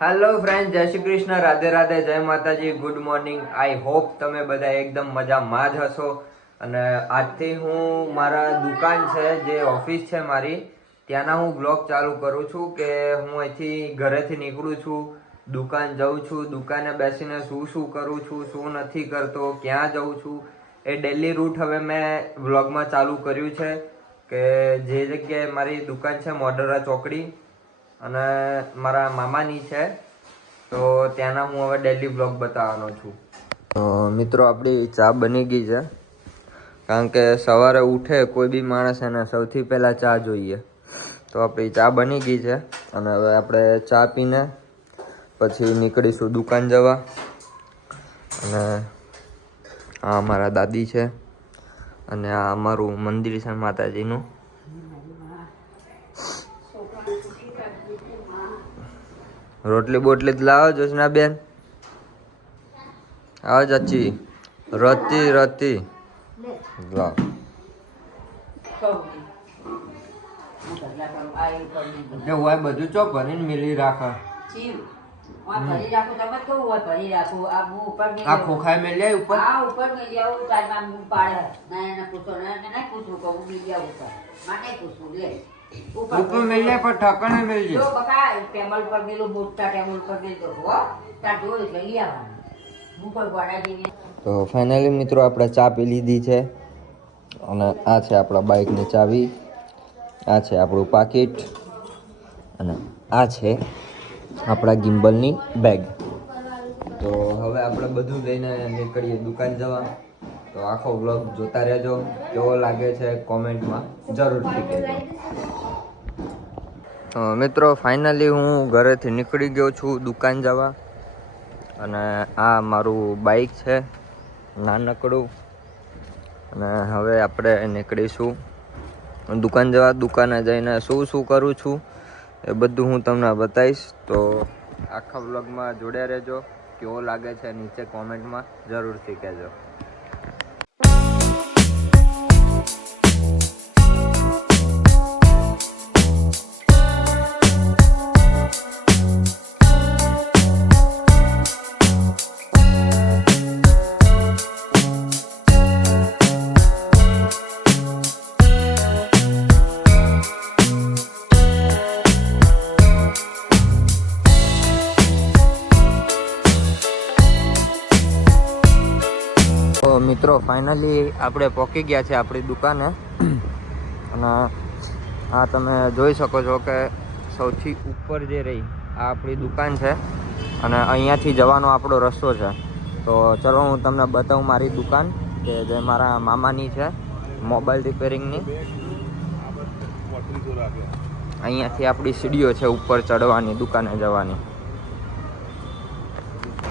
Hello friend, જય શ્રી કૃષ્ણ, રાધે રાધે, જય માતાજી, ગુડ મોર્નિંગ. આઈ હોપ તમે બધા એકદમ મજામાં જ હશો. અને આજથી હું મારા દુકાન છે, જે ઓફિસ છે મારી, ત્યાંના હું બ્લોગ ચાલુ કરું છું કે હું અહીંથી ઘરેથી નીકળું છું, દુકાન જાઉં છું, દુકાને બેસીને શું શું કરું છું, શું નથી કરતો, ક્યાં જાઉં છું, એ ડેલી રૂટ હવે મેં વ્લોગમાં ચાલુ કર્યું છે. કે જે જગ્યાએ મારી દુકાન છે મોઢેરા ચોકડી અને મારા મામાની છે, તો ત્યાંના હું હવે ડેલી બ્લોગ બતાવવાનો છું. મિત્રો, આપણી ચા બની ગઈ છે, કારણ કે સવારે ઉઠે કોઈ બી માણસ એને સૌથી પહેલાં ચા જોઈએ. તો આપણી ચા બની ગઈ છે અને હવે આપણે ચા પીને પછી નીકળીશું દુકાન જવા. અને આ અમારા દાદી છે અને આ અમારું મંદિર છે માતાજીનું. રોટલી બોટલી જ લાવો જોશના બેન. આવો ચાચી. રતી રતી લાવ. બધું ચો ભરીને મિલી રાખે. આ ખોખાય મેલ્યા ઉપર. ઉપર મેલ્યા પર ઠકાણે મેલજે. ટેબલ પર મેલું, મોટા ટેબલ પર મેલજો હો. તાર જોઈ એટલે લઈ આવવાનું. હું કોઈ ગોડા જેવી. તો ફાઇનલી મિત્રો, આપણે ચા પી લીધી છે અને આ છે આપણા બાઇકની ચાવી, આ છે આપણું પાકીટ અને આ છે આપણા ગિમ્બલની બેગ. તો હવે આપણે બધું લઈને નીકળીએ દુકાન જવા. તો આખો વ્લોગ જોતા રહેજો. કેવો લાગે છે કોમેન્ટમાં જરૂરથી કહેજો. મિત્રો, ફાઇનલી હું ઘરેથી નીકળી ગયો છું દુકાન જવા. અને આ મારું બાઇક છે નાનકડું. અને હવે આપણે નીકળીશું દુકાન જવા. દુકાને જઈને શું શું કરું છું એ બધું હું તમને બતાવીશ. તો આખા વ્લોગમાં જોડ્યા રહેજો. કેવો લાગે છે નીચે કોમેન્ટમાં જરૂરથી કહેજો. મિત્રો, ફાઇનલી આપણે પહોંચી ગયા છે આપણી દુકાને. અને આ તમે જોઈ શકો છો કે સૌથી ઉપર જે રહી આ આપણી દુકાન છે અને અહીંયાથી જવાનો આપણો રસ્તો છે. તો ચલો હું તમને બતાવું મારી દુકાન, કે જે મારા મામાની છે, મોબાઈલ રિપેરિંગની. અહીંયાથી આપણી સીડીઓ છે ઉપર ચડવાની, દુકાને જવાની.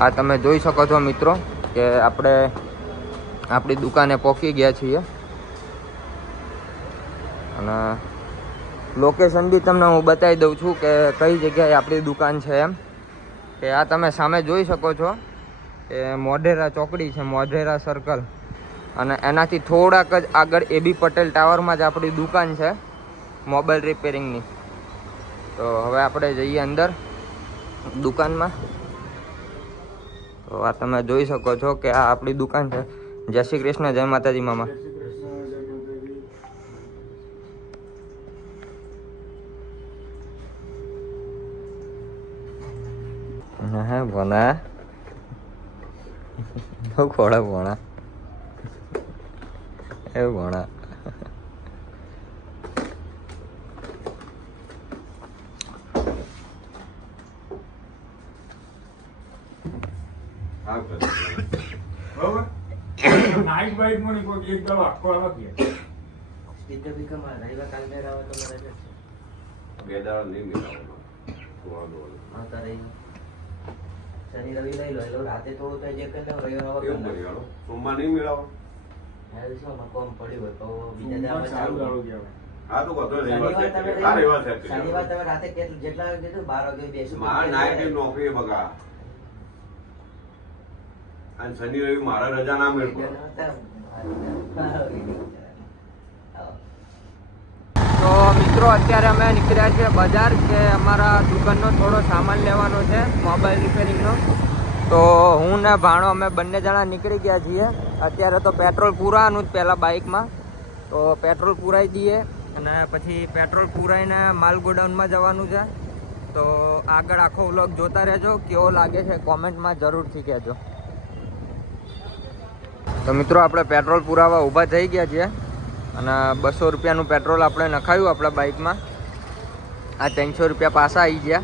આ તમે જોઈ શકો છો મિત્રો કે આપણે આપણી દુકાને પહોંચી ગયા છીએ. અને લોકેશન બી તમને હું બતાવી દઉં છું કે કઈ જગ્યાએ આપણી દુકાન છે એમ. કે આ તમે સામે જોઈ શકો છો કે મોઢેરા ચોકડી છે, મોઢેરા સર્કલ. અને એનાથી થોડાક જ આગળ એબી પટેલ ટાવરમાં જ આપણી દુકાન છે મોબાઈલ રિપેરિંગની. તો હવે આપણે જઈએ અંદર દુકાનમાં. તો આ તમે જોઈ શકો છો કે આ આપણી દુકાન છે. જય શ્રી કૃષ્ણ, જય માતાજી મામા. હે ભણા ખોડા ભણા એ ભણા. નાઈટ બાઈટ માં કોઈ એક દવા આખો આવા કે સ્પીકર બી કમા રહીવા કાલ મે રાવા તો મારે છે બે દાડા નહીં મિલાવવાનો થોડો હા તારે શનિ રવિ લઈ લો. એટલે રાતે થોડું તો જે કરે રવિવાર આવા એવું કરી આલો સોમવાર નહીં મિલાવો. હા શું કોમ પડ્યું હોય તો બીજા દાડા ચાલુ દાડો ગયા. હા તો કતો શનિવાર તમે રાતે જેટલા વાગે કીધું 12 વાગે બેસો. મારા નાઈટ નોકરી બગા અને શનિ રવિ મારા રજા ના મેળવો. તો મિત્રો અત્યારે અમે નીકળ્યા છીએ બજાર કે અમારા દુકાનનો થોડો સામાન લેવાનો છે મોબાઈલ રિપેરિંગનો. તો હું ને ભાણો અમે બંને જણા નીકળી ગયા છીએ. અત્યારે તો પેટ્રોલ પૂરાવાનું જ પહેલાં બાઇકમાં, તો પેટ્રોલ પૂરાઈ દઈએ અને પછી પેટ્રોલ પૂરાઈને માલ ગોડાઉનમાં જવાનું છે. તો આગળ આખો વ્લોગ જોતા રહેજો, કેવો લાગે છે કોમેન્ટમાં જરૂરથી કહેજો. તો મિત્રો આપણે પેટ્રોલ પુરાવા ઊભા થઈ ગયા છીએ અને 200 રૂપિયાનું પેટ્રોલ આપણે નખાયું આપણા બાઇકમાં. આ 300 રૂપિયા પાછા આવી ગયા.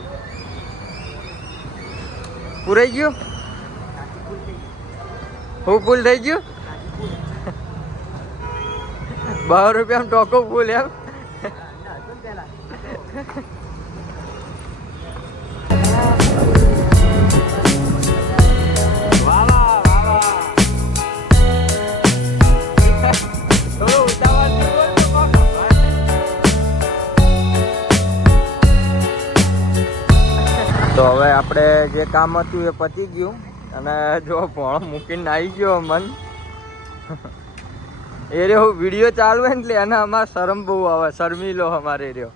પૂરાઈ ગયું? હું ફૂલ થઈ ગયું? 200 રૂપિયાનું ટોકો ફૂલ એમ? તો હવે આપણે જે કામ હતું એ પતી ગયું અને જો ભોણો મૂકીને આવી ગયો મન એ રહ્યો વિડીયો ચાલુ હોય એટલે એને અમારે શરમ બહુ આવે, શર્મીલો અમારે રહ્યો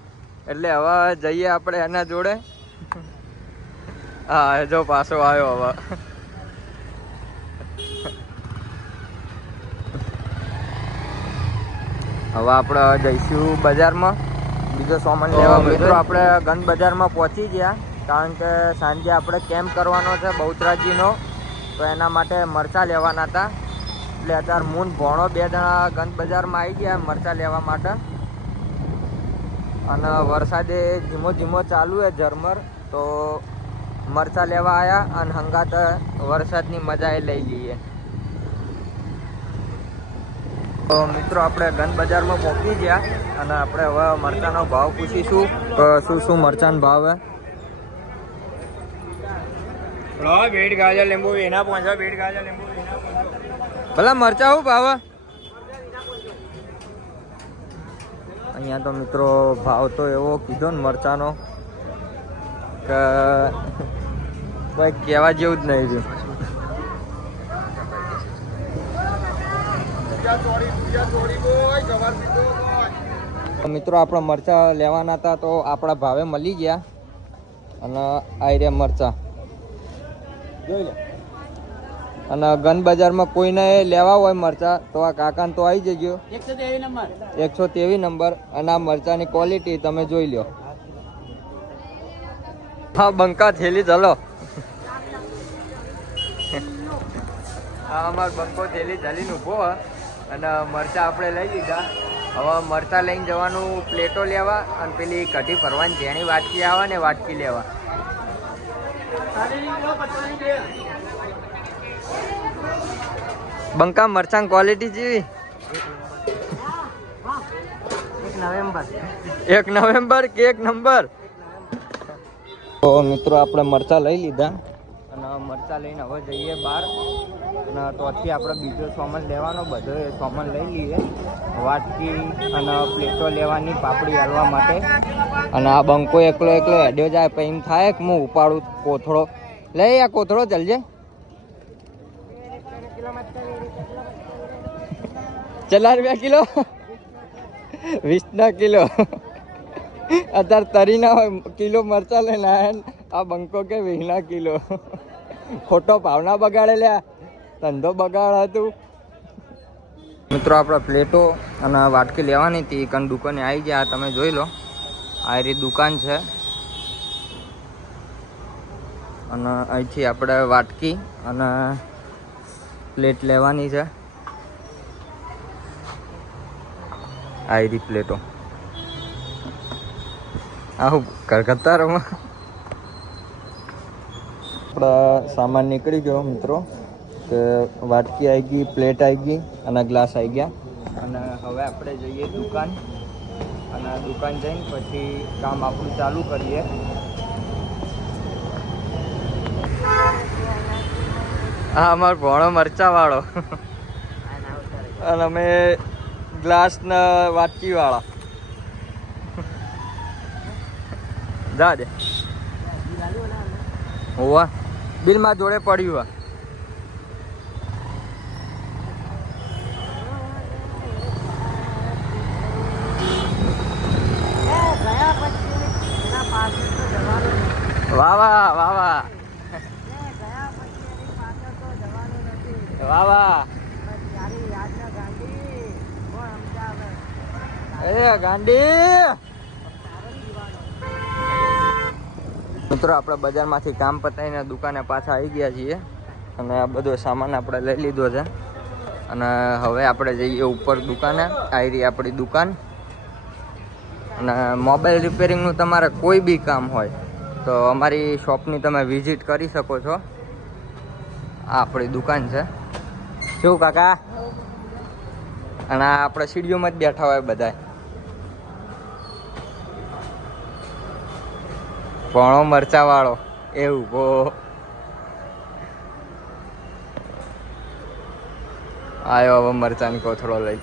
એટલે હવે જઈએ આપણે એના જોડે. હા જો પાછો આવ્યો હવે. હવે આપણે જઈશું બજારમાં બીજો સામાન લેવા. મિત્રો આપણે ગન બજારમાં પહોંચી ગયા કારણ કે સાંજે આપણે કેમ્પ કરવાનો છે બહુચરાજીનો, તો એના માટે મરચાં લેવાના હતા. એટલે અત્યારે મૂન ભોણો 2 જણા ગન બજારમાં આવી ગયા મરચાં લેવા માટે. અને વરસાદે ધીમો ધીમો ચાલુ છે ઝરમર, તો મરચાં લેવા આવ્યા અને હંગાત વરસાદની મજા એ લઈ જઈએ. તો મિત્રો આપણે ગન બજારમાં પહોંચી ગયા અને આપણે હવે મરચાંનો ભાવ પૂછીશું તો શું મરચાંનો ભાવ છે. बीट गाजर नींबू एना पहुंचा बीट गाजर नींबू ભલા મરચા શું ભાવ? અહીંયા તો મિત્રો ભાવ તો એવો કીધો ને મરચાનો કે કોઈ કહેવા જેવું જ નહીં રહ્યું. મિત્રો આપણા મરચા લેવાના હતા તો આપણા ભાવે મળી ગયા અને આ રહ્યા મરચા જોઈ લો. અને ગન બજારમાં કોઈને લેવા હોય મરચા તો આ કાકાને તો આવી જજો. 123 નંબર. અને આ મરચાની ક્વોલિટી તમે જોઈ લો. હા બંકા થેલી ચલો. હા અમારો બંકો થેલી ચાલીને ઊભો અને મરચા આપણે લઈ લીધા. હવે મરચા લઈને જવાનું પ્લેટો લેવા અને પેલી કઢી ભરવાની જેની વાટકી આવે ને વાટકી લેવા. બંકા મરચાં ક્વોલિટી જેવી 1 નવેમ્બર કે 1 નંબર. તો મિત્રો આપણે મરચાં લઈ લીધા અને મરચાં લઈને હવે જઈએ બહાર અને ત્યાંથી આપણે બીજો સામાન લેવાનો બધો એ સામાન લઈ લઈએ. વાટકી અને પ્લેટો લેવાની પાપડી હાલવા માટે. અને આ બંકો એકલો હેડ્યો જાય પછી એમ થાય કે હું ઉપાડું કોથળો લઈ. આ કોથળો ચલજે. ચલા રૂપિયા કિલો 20 કિલો. અત્યારે તરીના હોય કિલો મરચા લઈને આવ્યા. આ બંકો કે 20 કિલો. ખોટો ભાવના બગાડે લ્યા, ધંધો બગાડ હતું. મિત્રો આપણે પ્લેટો અને વાટકી લેવાની હતી કન દુકાને આવી ગયા. તમે જોઈ લો આ રી દુકાન છે અને અહીંથી આપણે વાટકી અને પ્લેટ લેવાની છે. આ રી પ્લેટો આવું કરકતારમાં આપણા સામાન નીકળી ગયો મિત્રો કે વાટકી આવી ગઈ, પ્લેટ આવી ગઈ અને ગ્લાસ આવી ગયા. અને હવે આપણે જઈએ દુકાન અને દુકાન જઈને પછી કામ આપણું ચાલુ કરીએ. હા અમારો ભોણો મરચા વાળો અને અમે ગ્લાસ ને વાટકી વાળા. જા દે હોવા બિલ માં જોડે પડ્યું. વાહ વાહ વાહ એ ગાંડી મિત્રો આપણે બજારમાંથી કામ પતાવીને દુકાને પાછા આવી ગયા છીએ અને આ બધો સામાન આપણે લઈ લીધો છે અને હવે આપણે જઈએ ઉપર દુકાને. આવી રહી આપણી દુકાન. અને મોબાઈલ રિપેરિંગનું તમારે કોઈ બી કામ હોય તો અમારી શોપની તમે વિઝિટ કરી શકો છો. આ આપણી દુકાન છે. શું કાકા? અને આ આપણે સીડીઓમાં જ બેઠા હોય બધા. ભણો મરચા વાળો એવું બો આયો હવે મરચાની કોથળો લઈ.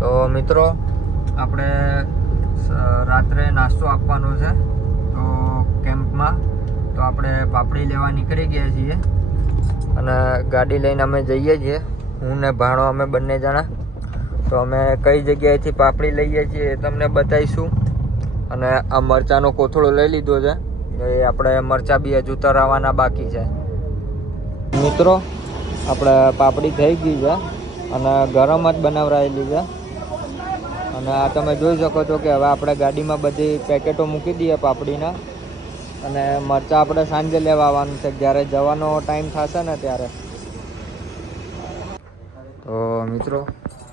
તો મિત્રો આપણે રાત્રે નાસ્તો આપવાનો છે તો કેમ્પમાં, તો આપણે પાપડી લેવા નીકળી ગયા છીએ અને ગાડી લઈને અમે જઈએ છીએ. હું ને ભાણો અમે બંને જણા. તો અમે કઈ જગ્યાએથી પાપડી લઈએ છીએ એ તમને બતાવીશું. અને આ મરચાનો કોથળો લઈ લીધો છે. એ આપણે મરચા બી હજુ તરાવવાના બાકી છે. મિત્રો આપણે પાપડી થઈ ગઈ છે અને ગરમ જ બનાવરાયેલી છે. અને આ તમે જોઈ શકો છો કે હવે આપણે ગાડીમાં બધી પેકેટો મૂકી દઈએ પાપડીના. અને મરચાં આપણે સાંજે લેવા આવવાનું છે જ્યારે જવાનો ટાઈમ થશે ને ત્યારે. તો મિત્રો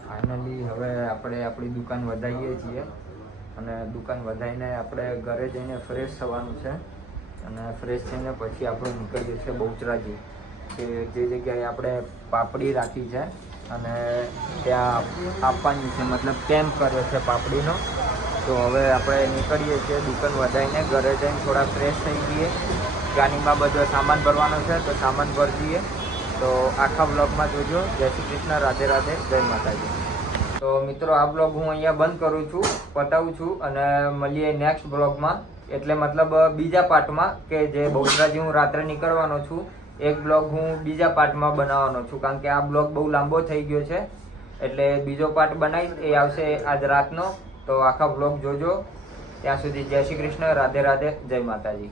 ફાઇનલી હવે આપણે આપણી દુકાન વધારીએ છીએ અને દુકાન વધારીને આપણે ઘરે જઈને ફ્રેશ થવાનું છે. અને ફ્રેશ થઈને પછી આપણે નીકળીએ છીએ બહુચરાજી, કે જે જગ્યાએ આપણે પાપડી રાખી છે અને ત્યાં આપવાની છે, મતલબ કેમ્પ કર્યો છે પાપડીનો. તો હવે આપણે નીકળીએ છીએ દુકાન વધારીને. ઘરે જઈને થોડા ફ્રેશ થઈ જઈએ. ગાડીમાં બધો સામાન ભરવાનો છે તો સામાન ભરી દઈએ. તો આખા બ્લોગમાં જોજો. જય શ્રી કૃષ્ણ, રાધે રાધે, જય માતાજી. તો મિત્રો આ બ્લોગ હું અહીંયા બંધ કરું છું, પતાવું છું અને મળીએ નેક્સ્ટ બ્લોગમાં. એટલે મતલબ બીજા પાર્ટમાં, કે જે બહુચરાજી હું રાત્રે નીકળવાનો છું. એક બ્લોગ હું બીજા પાર્ટમાં બનાવવાનો છું, કારણ કે આ બ્લોગ બહુ લાંબો થઈ ગયો છે. એટલે બીજો પાર્ટ બનાવીશ, એ આવશે આજ રાતનો. તો આખા બ્લોગ જોજો. ત્યાં સુધી જય શ્રી કૃષ્ણ, રાધે રાધે, જય માતાજી.